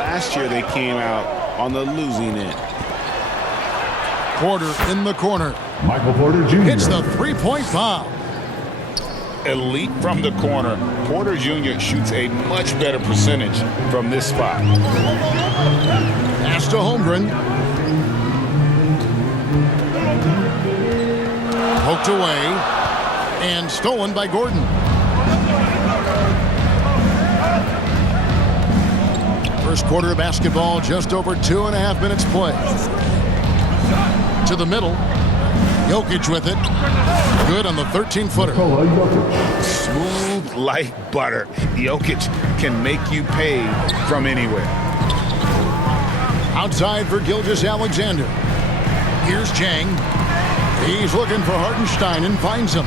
last year they came out on the losing end. Porter in the corner. Michael Porter Jr. hits the three-point foul. Elite from the corner. Porter Jr. shoots a much better percentage from this spot. Pass to Holmgren. Poked away and stolen by Gordon. First quarter of basketball, just over 2.5 minutes play. To the middle. Jokic with it. Good on the 13-footer. Smooth like butter. Jokic can make you pay from anywhere. Outside for Gilgeous-Alexander. Here's Chang. He's looking for Hartenstein and finds him.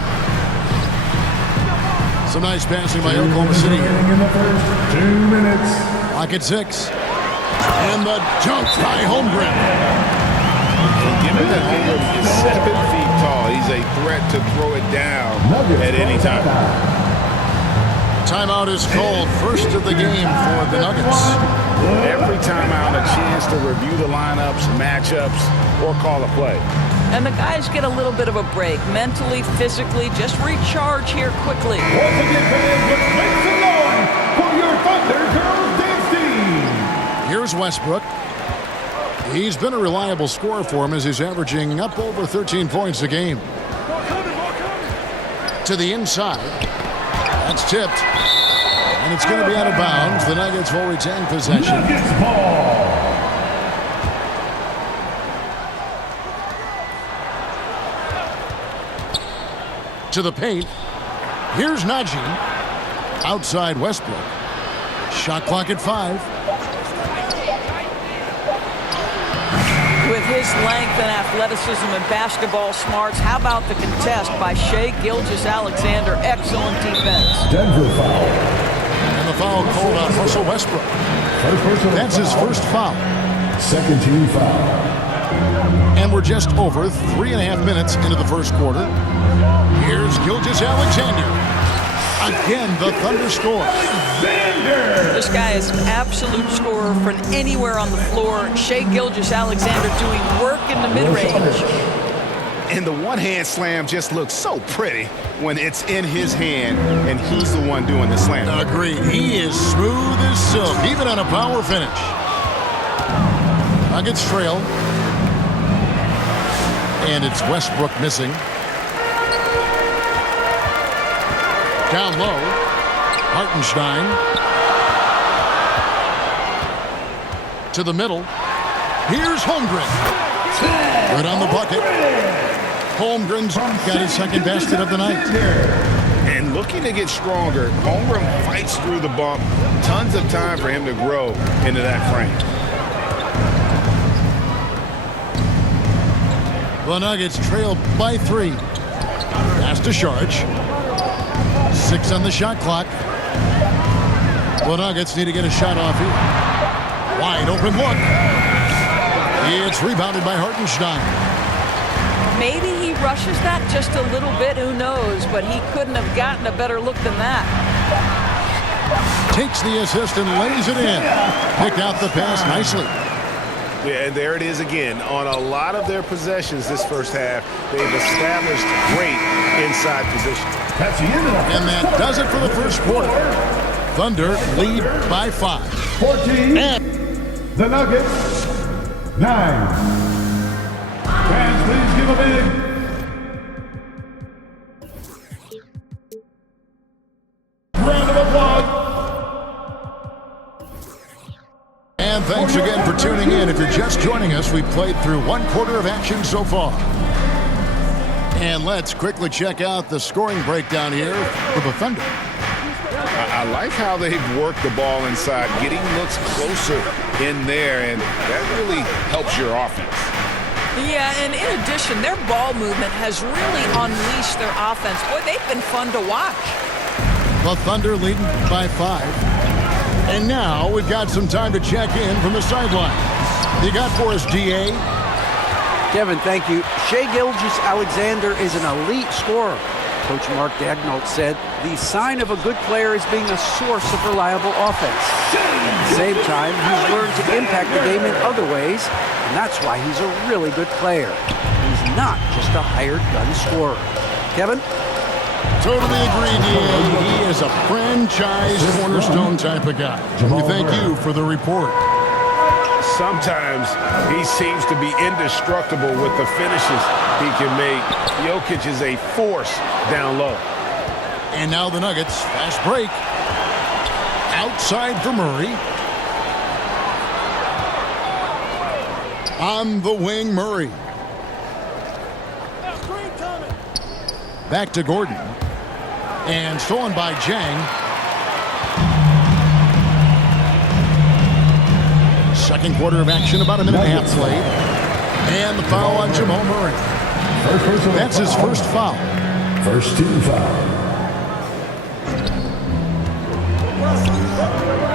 Some nice passing by Oklahoma City here. In the first 2 minutes. Lock at 6. And the jump by Holmgren. Given that Holmgren is 7 feet tall, he's a threat to throw it down at any time. Timeout is called. First of the game for the Nuggets. Every timeout, a chance to review the lineups, matchups, or call a play. And the guys get a little bit of a break, mentally, physically, just recharge here quickly. Once again, fans, let's make some noise for your Thunder Girls dance team. Here's Westbrook. He's been a reliable scorer for him as he's averaging up over 13 points a game. To the inside. That's tipped. And it's going to be out of bounds. The Nuggets will retain possession. Nuggets ball. To the paint. Here's Najee. Outside Westbrook. Shot clock at 5. With his length and athleticism and basketball smarts, how about the contest by Shai Gilgeous-Alexander? Excellent defense. Denver foul. And the foul called on Russell Westbrook. That's his first foul. Second team foul. And we're just over 3.5 minutes into the first quarter. Here's Gilgeous-Alexander. Again, the Thunder score. This guy is an absolute scorer from anywhere on the floor. Shai Gilgeous-Alexander doing work in the mid-range. And the one-hand slam just looks so pretty when it's in his hand and he's the one doing the slam. Agreed. He is smooth as silk, even on a power finish. Nuggets trail. And it's Westbrook missing. Down low. Hartenstein. To the middle. Here's Holmgren. Right on the bucket. Holmgren's got his second basket of the night. And looking to get stronger, Holmgren fights through the bump. Tons of time for him to grow into that frame. The Nuggets trail by 3. Pass to Sharge. 6 on the shot clock. The Nuggets need to get a shot off here. Wide open look. It's rebounded by Hartenstein. Maybe he rushes that just a little bit, who knows, but he couldn't have gotten a better look than that. Takes the assist and lays it in. Picked out the pass nicely. Yeah, and there it is again. On a lot of their possessions this first half, they've established great inside position. That's the end of the And that does it for the first quarter. Thunder lead by 5. 14. The Nuggets 9. Fans, please give a big round of applause. And thanks again for tuning in. If you're just joining us, we've played through 1 quarter of action so far. And let's quickly check out the scoring breakdown here for the Thunder. I like how they've worked the ball inside, getting looks closer in there, and that really helps your offense. Yeah, and in addition, their ball movement has really unleashed their offense. Boy, they've been fun to watch. The Thunder leading by 5. And now we've got some time to check in from the sideline. You got for us, D.A.? Kevin, thank you. Shai Gilgeous-Alexander is an elite scorer. Coach Mark Daigneault said the sign of a good player is being a source of reliable offense. At the same time, he's learned to impact the game in other ways, and that's why he's a really good player. He's not just a hired gun scorer. Kevin? Totally agree, D.A. He is a franchise cornerstone type of guy. We thank you for the report. Sometimes he seems to be indestructible with the finishes he can make. Jokic is a force down low. And now the Nuggets, fast break. Outside for Murray. On the wing, Murray. Back to Gordon. And stolen by Jang. Second quarter of action, about a minute and a half played. And the foul on Jamal Murray. That's his first foul. First team foul.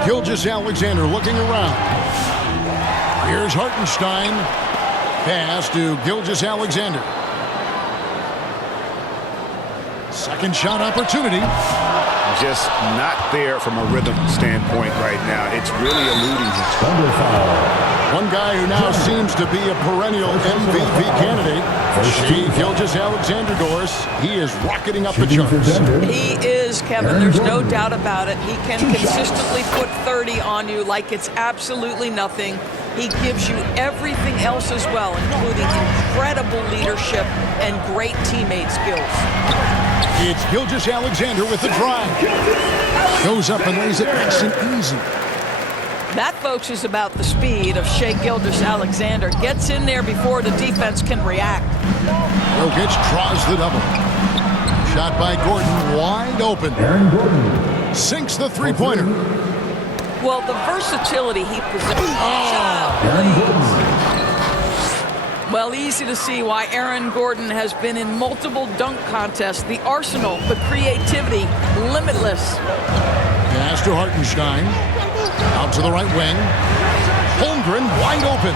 Gilgeous-Alexander looking around. Here's Hartenstein. Pass to Gilgeous-Alexander. Second shot opportunity. Just not there from a rhythm standpoint right now. It's really eluding him. Thunder foul. One guy who now seems to be a perennial MVP candidate. Shea Gilgeous-Alexander, Doris. He is rocketing up the charts. He is, Kevin. There's no doubt about it. He can consistently put 30 on you like it's absolutely nothing. He gives you everything else as well, including incredible leadership and great teammate skills. It's Gilgeous-Alexander with the drive. Goes up and lays it nice and easy. That, folks, is about the speed of Shea Gilgeous-Alexander. Gets in there before the defense can react. Jokic draws the double. Shot by Gordon, wide open. Aaron Gordon. Sinks the three-pointer. Well, the versatility he possesses. Aaron Gordon. Well, easy to see why Aaron Gordon has been in multiple dunk contests. The arsenal, the creativity, limitless. Pass to Hartenstein. Out to the right wing. Holmgren wide open.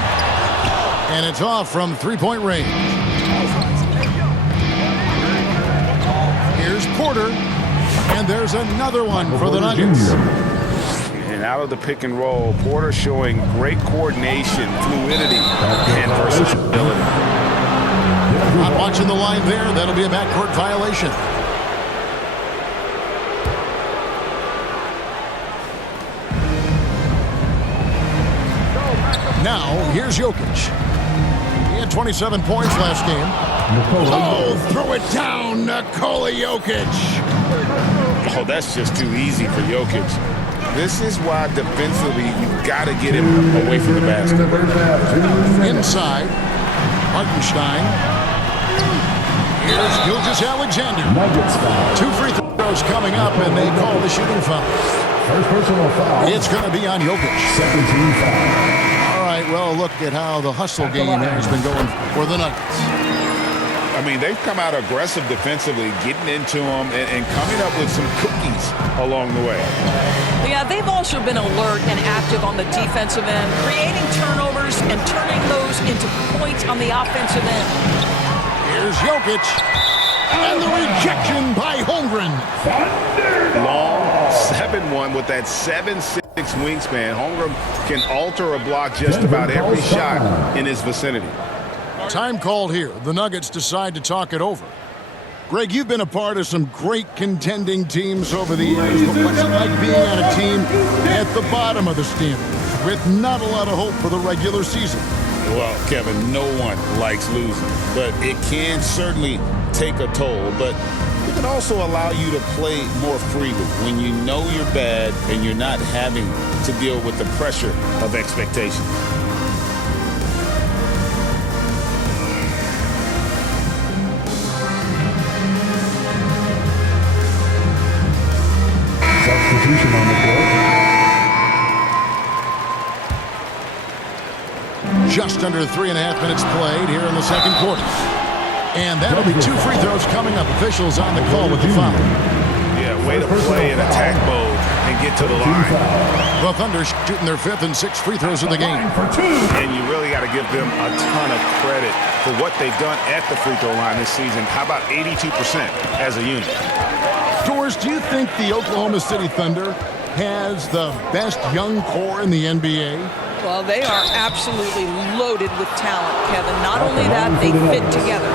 And it's off from three-point range. Here's Porter. And there's another one for the Nuggets. And out of the pick and roll, Porter showing great coordination, fluidity, and versatility. Not watching the line there. That'll be a backcourt violation. Now, here's Jokic. He had 27 points last game. Oh, throw it down, Nikola Jokic. Oh, that's just too easy for Jokic. This is why defensively you've got to get him away from the basket. Inside, Hartenstein. Here's Gilgeous-Alexander. Nuggets foul. Two free throws coming up, and they call the shooting foul. First personal foul. It's going to be on Jokic. Second team foul. All right, well, look at how the hustle game has been going for the Nuggets. I mean, they've come out aggressive defensively, getting into them and coming up with some cookies along the way. Yeah, they've also been alert and active on the defensive end, creating turnovers and turning those into points on the offensive end. Here's Jokic. And the rejection by Holmgren. Long 7-1 with that 7'6" wingspan. Holmgren can alter a block just about every shot in his vicinity. Time called here. The Nuggets decide to talk it over. Greg, you've been a part of some great contending teams over the years, but what's it like being on a team at the bottom of the standings with not a lot of hope for the regular season? Well, Kevin, no one likes losing, but it can certainly take a toll. But it can also allow you to play more freely when you know you're bad and you're not having to deal with the pressure of expectations. Substitution on the court. Just under 3.5 minutes played here in the second quarter. And that'll be two free throws coming up. Officials on the call with the foul. Yeah, way to play in attack mode and get to the line. The Thunder shooting their fifth and sixth free throws of the game. And you really got to give them a ton of credit for what they've done at the free throw line this season. How about 82% as a unit? Doris, do you think the Oklahoma City Thunder has the best young core in the NBA? Well, they are absolutely loaded with talent, Kevin. Not only that, they fit together.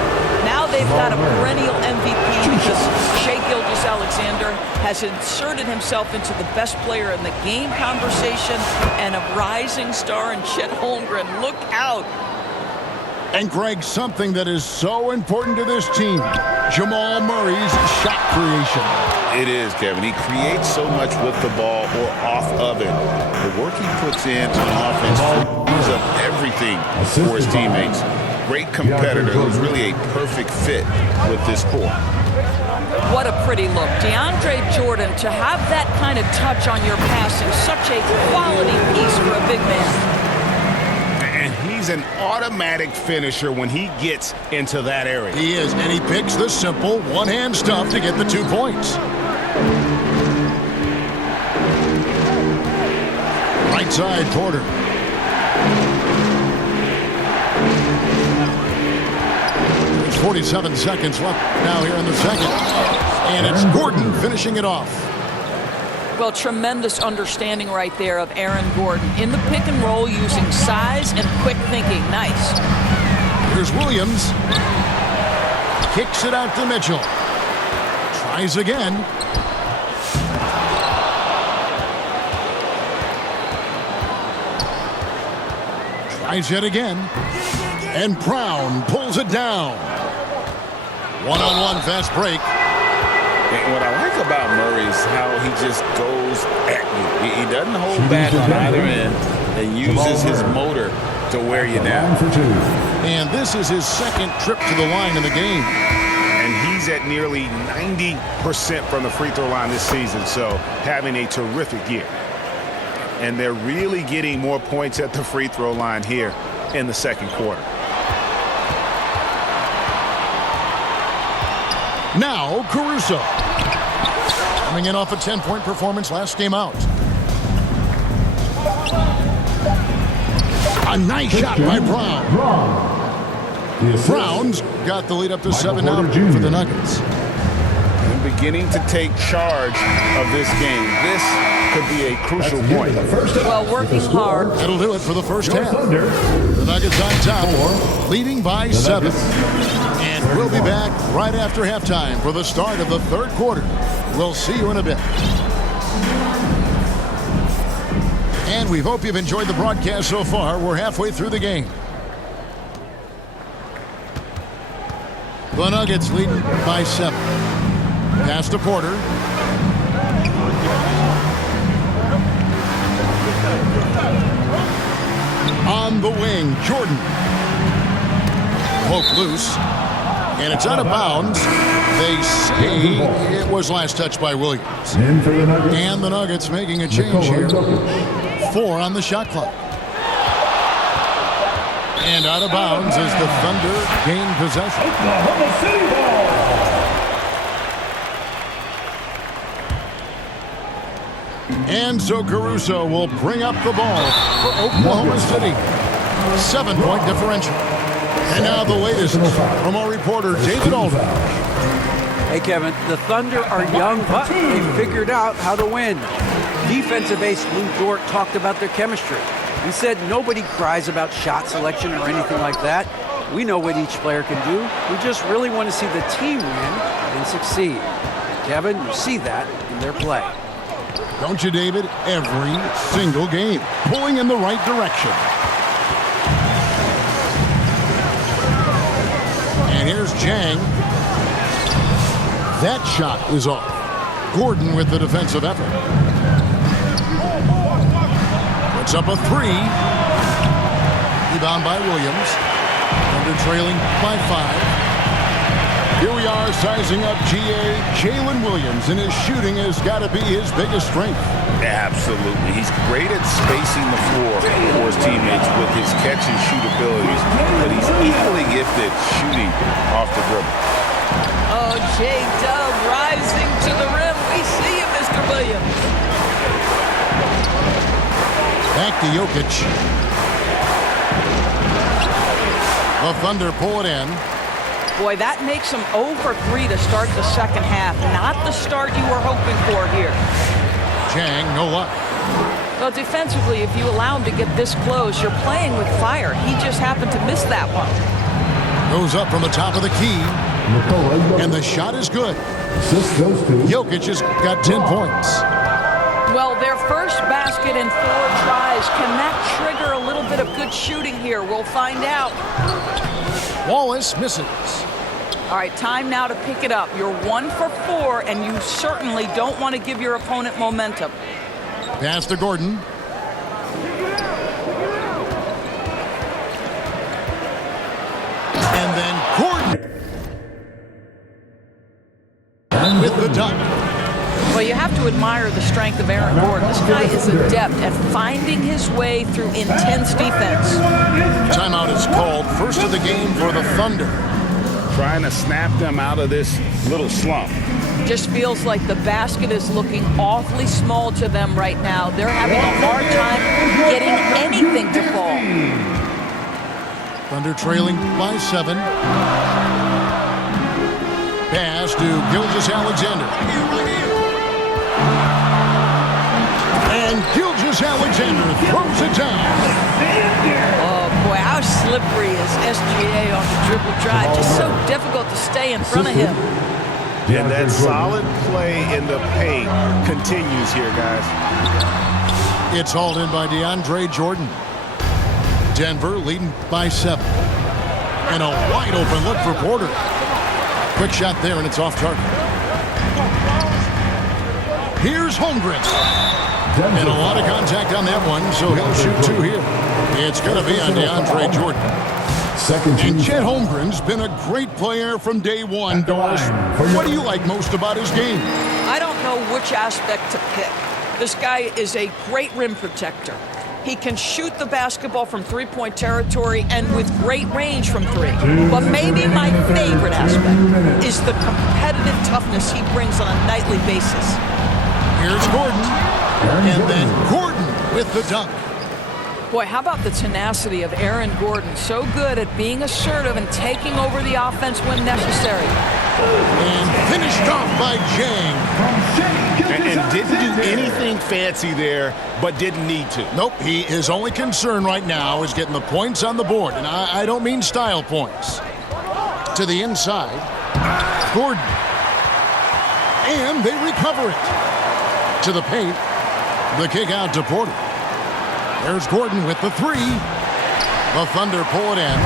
Now they've got a perennial MVP because Shai Gilgeous-Alexander has inserted himself into the best player in the game conversation and a rising star in Chet Holmgren. Look out. And Greg, something that is so important to this team, Jamal Murray's shot creation. It is, Kevin. He creates so much with the ball or off of it. The work he puts in on offense frees up everything for his teammates. Great competitor who's really a perfect fit with this core. What a pretty look. DeAndre Jordan, to have that kind of touch on your passing, such a quality piece for a big man. And he's an automatic finisher when he gets into that area. He is, and he picks the simple one-hand stuff to get the 2 points. Right side, Porter. There's 47 seconds left now here in the second. And it's Gordon finishing it off. Well, tremendous understanding right there of Aaron Gordon. In the pick and roll, using size and quick thinking. Nice. Here's Williams. Kicks it out to Mitchell. Tries again. Tries it again. And Brown pulls it down. One-on-one fast break. And what I like about Murray is how he just goes at you. He doesn't hold back on either end and uses his motor to wear you down. And this is his second trip to the line in the game. And he's at nearly 90% from the free throw line this season, so having a terrific year. And they're really getting more points at the free throw line here in the second quarter. Now Caruso. Coming in off a 10-point performance last game out. A nice shot by Brown. Brown's got the lead up to 7 now for the Nuggets. And beginning to take charge of this game. This could be a crucial point. Well, working hard. That'll do it for the first half. The Nuggets on top, leading by 7. And we'll be back right after halftime for the start of the third quarter. We'll see you in a bit. And we hope you've enjoyed the broadcast so far. We're halfway through the game. The Nuggets lead by 7. Pass to Porter. On the wing, Jordan. Poke loose. And it's out of bounds. They say it was last touched by Williams. And the Nuggets making a change here. 4 on the shot clock. And out of bounds as the Thunder gain possession. Oklahoma City ball. And so Caruso will bring up the ball for Oklahoma City. 7-point differential. And now the latest from our reporter, David Aldridge. Hey, Kevin, the Thunder are young, but they figured out how to win. Defensive ace Lou Dort talked about their chemistry. He said nobody cries about shot selection or anything like that. We know what each player can do. We just really want to see the team win and succeed. Kevin, you see that in their play. Don't you, David? Every single game. Pulling in the right direction. And here's Jang. That shot is off. Gordon with the defensive effort. Puts up a 3. Rebound by Williams. Thunder trailing by 5. Here we are sizing up Jalen Williams, and his shooting has got to be his biggest strength. Absolutely. He's great at spacing the floor for his teammates with his catch and shoot abilities, but he's equally gifted shooting off the dribble. Oh, J-Dub rising to the rim. We see you, Mr. Williams. Back to Jokic. The Thunder pull it in. Boy, that makes them 0 for 3 to start the second half. Not the start you were hoping for here. Jang, no luck. Well, defensively, if you allow him to get this close, you're playing with fire. He just happened to miss that one. Goes up from the top of the key, and the shot is good. Jokic has got 10 points. Well, their first basket in 4 tries. Can that trigger a little bit of good shooting here? We'll find out. Wallace misses. All right, time now to pick it up. You're 1 for 4, and you certainly don't want to give your opponent momentum. Pass to Gordon. And then Gordon with the dunk. Well, you have to admire the strength of Aaron Gordon. This guy is adept at finding his way through intense defense. Timeout is called. First of the game for the Thunder. Trying to snap them out of this little slump. Just feels like the basket is looking awfully small to them right now. They're having a hard time getting anything to fall. Thunder trailing by 7. Pass to Gilgeous-Alexander. And Gilgeous-Alexander throws it down. Oh, boy, how slippery is SGA on the dribble drive. Just so difficult to stay in front of him. And that solid play in the paint continues here, guys. It's hauled in by DeAndre Jordan. Denver leading by 7. And a wide open look for Porter. Quick shot there, and it's off target. Here's Holmgren. And a lot of contact on that one, so he'll shoot 2 here. It's going to be on DeAndre Jordan. And Chet Holmgren's been a great player from day one, Doris. What do you like most about his game? I don't know which aspect to pick. This guy is a great rim protector. He can shoot the basketball from three-point territory and with great range from 3. But maybe my favorite aspect is the competitive toughness he brings on a nightly basis. Here's Gordon. And then Gordon with the dunk. Boy, how about the tenacity of Aaron Gordon? So good at being assertive and taking over the offense when necessary. And finished off by Jang. And didn't do anything fancy there, but didn't need to. Nope, his only concern right now is getting the points on the board. And I don't mean style points. To the inside, Gordon. And they recover it. To the paint, the kick out to Porter. There's Gordon with the 3. The Thunder pull it in.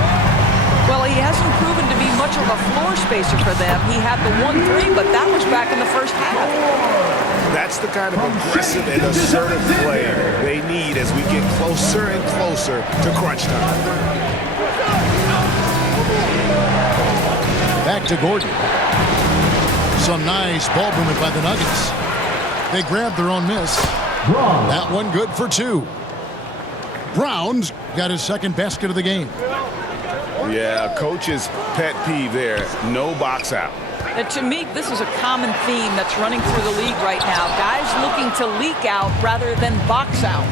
Well, he hasn't proven to be much of a floor spacer for them. He had the 1-3, but that was back in the first half. That's the kind of aggressive and assertive player they need as we get closer and closer to crunch time. Back to Gordon. Some nice ball movement by the Nuggets. They grabbed their own miss. That one good for 2. Brown's got his second basket of the game. Yeah, coach's pet peeve there. No box out. And to me, this is a common theme that's running through the league right now. Guys looking to leak out rather than box out.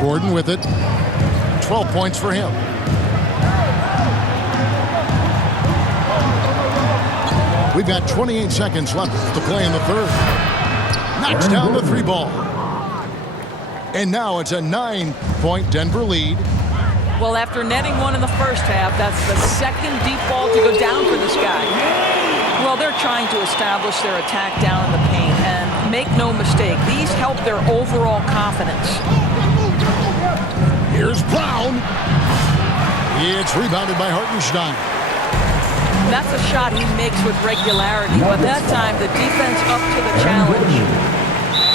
Gordon with it. 12 points for him. We've got 28 seconds left to play in the third. Knocks down the 3 ball. And now it's a 9-point Denver lead. Well, after netting one in the first half, that's the second deep ball to go down for this guy. Well, they're trying to establish their attack down in the paint. And make no mistake, these help their overall confidence. Here's Brown. It's rebounded by Hartenstein. That's a shot he makes with regularity, but that time the defense up to the challenge.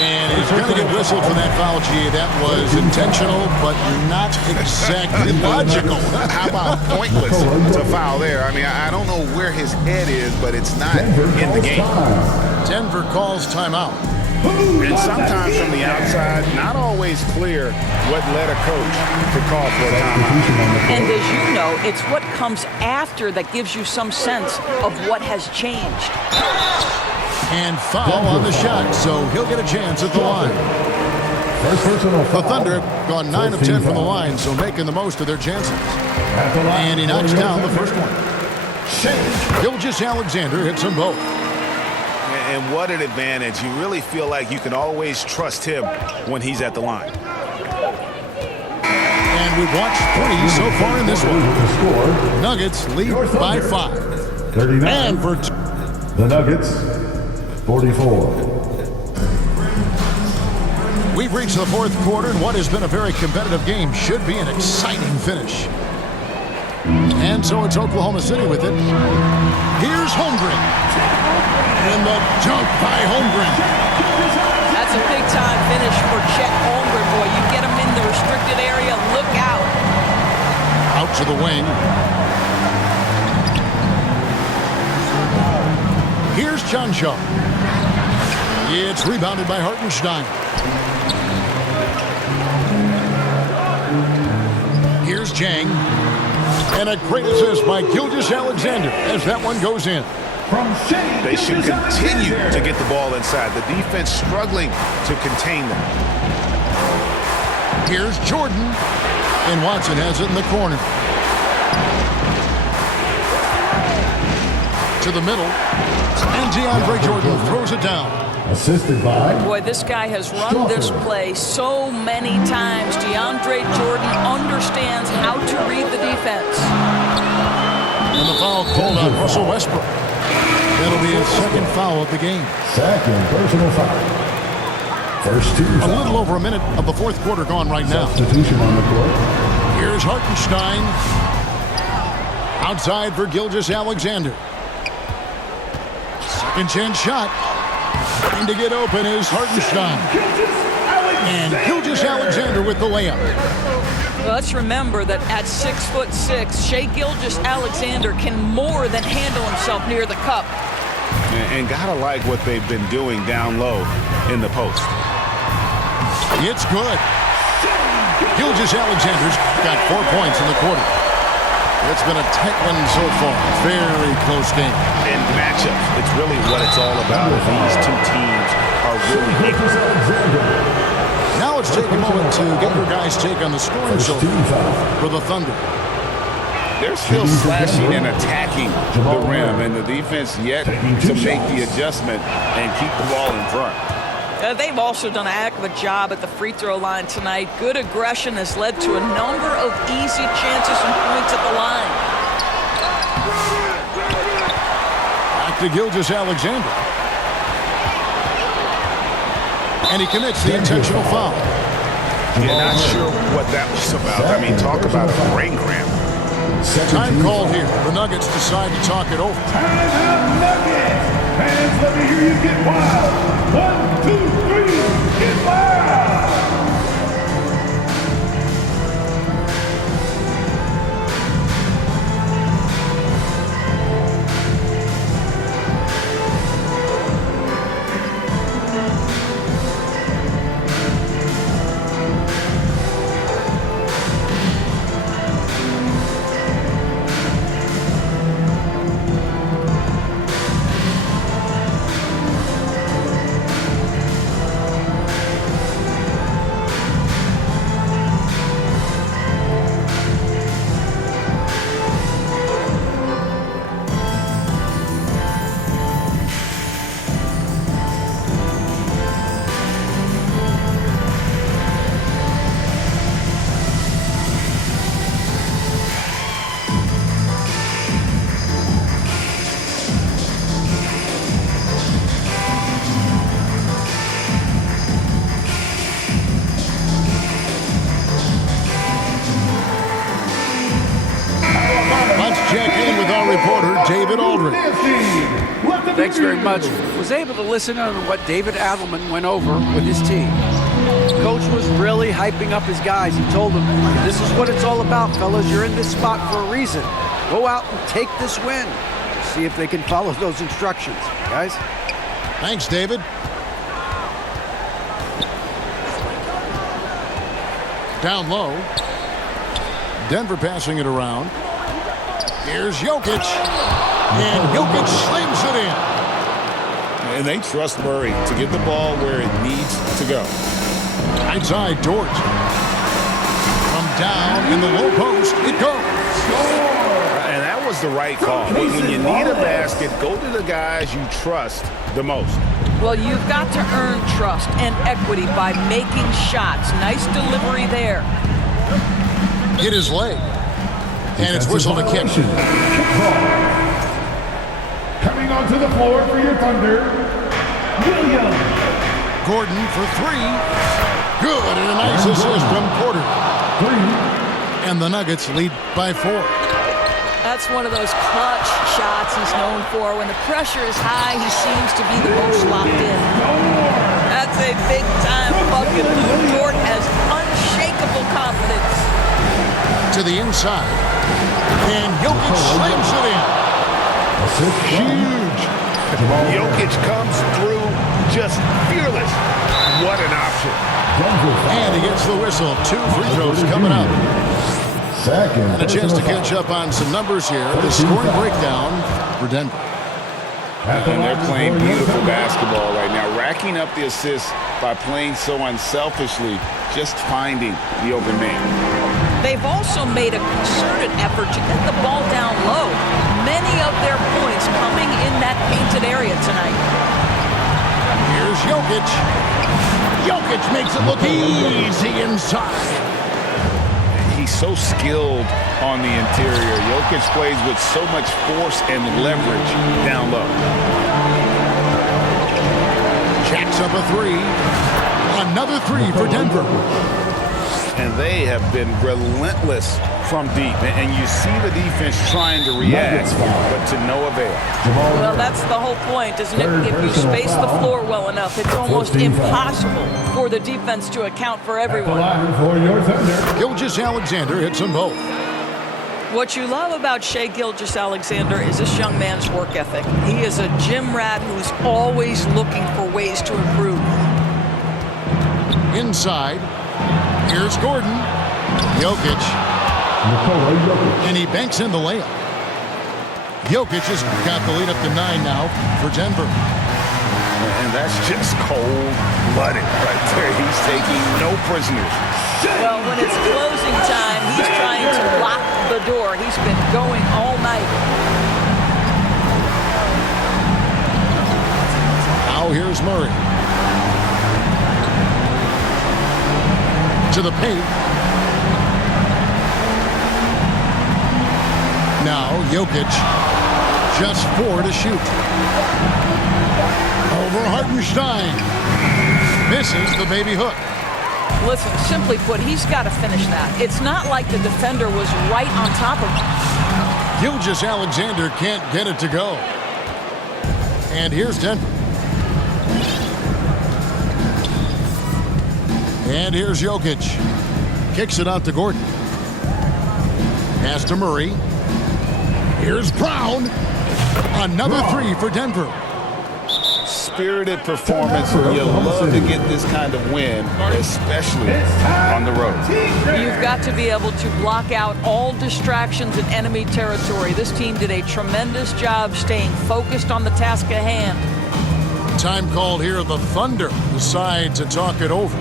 And he's going to get whistled for that foul, G. That was intentional, but not exactly logical. How about pointless to foul there? I mean, I don't know where his head is, but it's not in the game. Denver calls timeout. And sometimes from the outside, not always clear what led a coach to call for a timeout. And as you know, it's what comes after that gives you some sense of what has changed. And foul on the shot, so he'll get a chance at the line. The Thunder have gone 9 of 10 from the line, so making the most of their chances. And he knocks down the first one. Gilgeous-Alexander hits them both. And what an advantage. You really feel like you can always trust him when he's at the line. And we've watched 3 so far in this one. Nuggets lead by 5. 39. And for The Nuggets, 44. we've reached the 4th quarter, and what has been a very competitive game should be an exciting finish. And so it's Oklahoma City with it. Here's Holmgren. And the jump by Holmgren. That's a big-time finish for Chet Holmgren, boy. You get him in the restricted area, look out. Out to the wing. Here's Chancho. It's rebounded by Hartenstein. Here's Jang. And a great assist by Gilgeous-Alexander as that one goes in. From Shea They should continue Gilgeous-Alexander. to get the ball inside. The defense struggling to contain them. Here's Jordan. And Watson has it in the corner. To the middle. And DeAndre Jordan throws it down. Assisted by Boy, this guy has run this play so many times. DeAndre Jordan understands how to read the defense. And the foul called on Russell Westbrook. That'll be his second foul of the game. second personal foul. First 2 A fouls. little over a minute of the 4th quarter gone right now. Substitution on the court. Here's Hartenstein. Outside for Gilgeous-Alexander. Second chance shot. Trying to get open is Hartenstein. And Gilgeous-Alexander with the layup. Let's remember that at 6'6", Shea Gilgeous-Alexander can more than handle himself near the cup. And gotta like what they've been doing down low in the post. It's good. Gilgeous-Alexander's got 4 points in the quarter. It's been a tight one so far. Very close game. In matchups, it's really what it's all about. These two teams are really equal. Now let's take a moment to get your guys' take on the scoring so far for the Thunder. They're still slashing and attacking the rim, and the defense yet to make the adjustment and keep the ball in front. They've also done a heck of a job at the free throw line tonight. Good aggression has led to a number of easy chances and points at the line. Back to Gilgeous-Alexander. And he commits the intentional foul. Yeah, not sure what that was about. I mean, talk about a brain cramp. Time called here. The Nuggets decide to talk it over. Timeout Nuggets. Fans, let me hear you get wild. 1, 2, 3, get wild. Let's check in with our reporter, David Aldridge. Thanks very much. Was able to listen on what David Adelman went over with his team. Coach was really hyping up his guys. He told them, this is what it's all about, fellas. You're in this spot for a reason. Go out and take this win. See if they can follow those instructions, guys. Thanks, David. Down low. Denver passing it around. Here's Jokic. And Jokic slings it in. And they trust Murray to get the ball where it needs to go. Right side, Dort. From down in the low post, it goes. And that was the right call. When you need a basket, go to the guys you trust the most. Well, you've got to earn trust and equity by making shots. Nice delivery there. Hit his leg. And it's whistled a kick. Coming onto the floor for your Thunder, Williams. Gordon for three. Good, and a nice assist from Porter. And the Nuggets lead by 4. That's one of those clutch shots he's known for. When the pressure is high, he seems to be the most locked in. That's a big-time bucket. Lou Dort has unshakable confidence. To the inside. And Jokic slams it in. Huge. Jokic comes through just fearless. What an option. And he gets the whistle. 2 free throws coming up. And a chance to catch up on some numbers here. The scoring breakdown for Denver. And they're playing beautiful basketball right now, racking up the assists by playing so unselfishly, just finding the open man. They've also made a concerted effort to get the ball down low. Many of their points coming in that painted area tonight. Here's Jokic. Jokic makes it look easy inside. He's so skilled on the interior. Jokic plays with so much force and leverage down low. Jacks up a 3. Another 3 for Denver. And they have been relentless from deep. And you see the defense trying to react, but to no avail. Well, that's the whole point, isn't it? If you space the floor well enough, it's almost impossible for the defense to account for everyone. For your Thunder. Gilgeous-Alexander hits them both. What you love about Shai Gilgeous-Alexander is this young man's work ethic. He is a gym rat who's always looking for ways to improve. Inside. Here's Gordon. Jokic. And he banks in the layup. Jokic has got the lead up to 9 now for Denver. And that's just cold-blooded right there. He's taking no prisoners. Well, when it's closing time, he's trying to lock the door. He's been going all night. Now here's Murray. To the paint. Now Jokic. Just 4 to shoot. Over Hartenstein. Misses the baby hook. Listen, simply put, he's got to finish that. It's not like the defender was right on top of him. Gilgeous-Alexander can't get it to go. And here's Denver. And here's Jokic. Kicks it out to Gordon. Pass to Murray. Here's Brown. Another 3 for Denver. Spirited performance. You love to get this kind of win, especially on the road. You've got to be able to block out all distractions in enemy territory. This team did a tremendous job staying focused on the task at hand. Time called here. The Thunder decide to talk it over.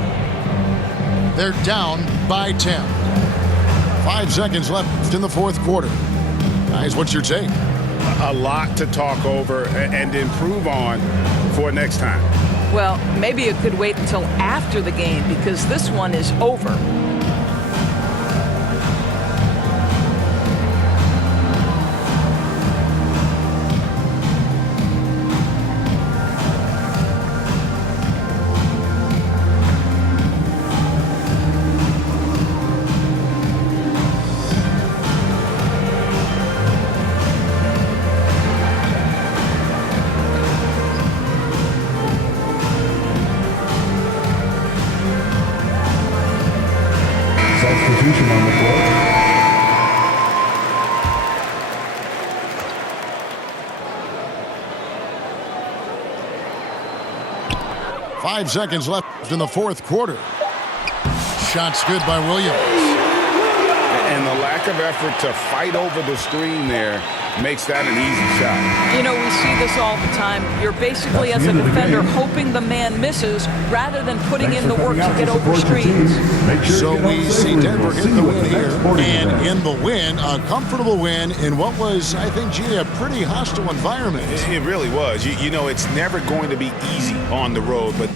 They're down by 10. 5 seconds left in the 4th quarter. Guys, what's your take? A lot to talk over and improve on for next time. Well, maybe it could wait until after the game because this one is over. Substitution on the floor. Five seconds left in the 4th quarter. Shots good by Williams. And the lack of effort to fight over the screen there makes that an easy shot. You know, we see this all the time. You're basically, as a defender, hoping the man misses rather than putting in the work to get over screens. So we see Denver get the win here. And in the win, a comfortable win in what was, I think, Gene, a pretty hostile environment. It really was. You know, it's never going to be easy on the road, but